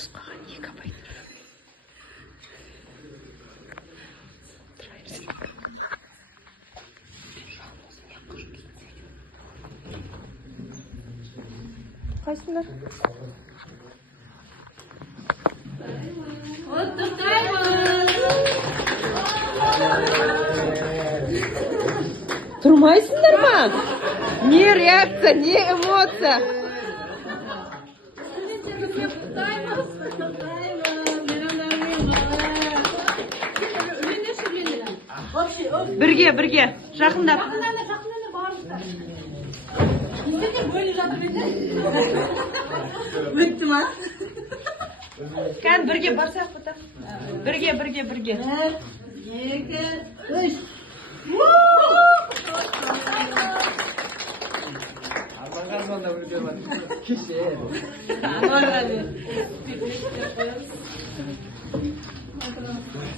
ұрысып қалған 2 апай. Қайсыңдар? Тұрмайсыңдар ма? Не реакция, не эмоция? Бірге, жақындап. Өтті ма? Кән бірге барсақ бұта. Бірге. 1, 2, 3. Armağan da uyuyor. Kişi. Anlar abi.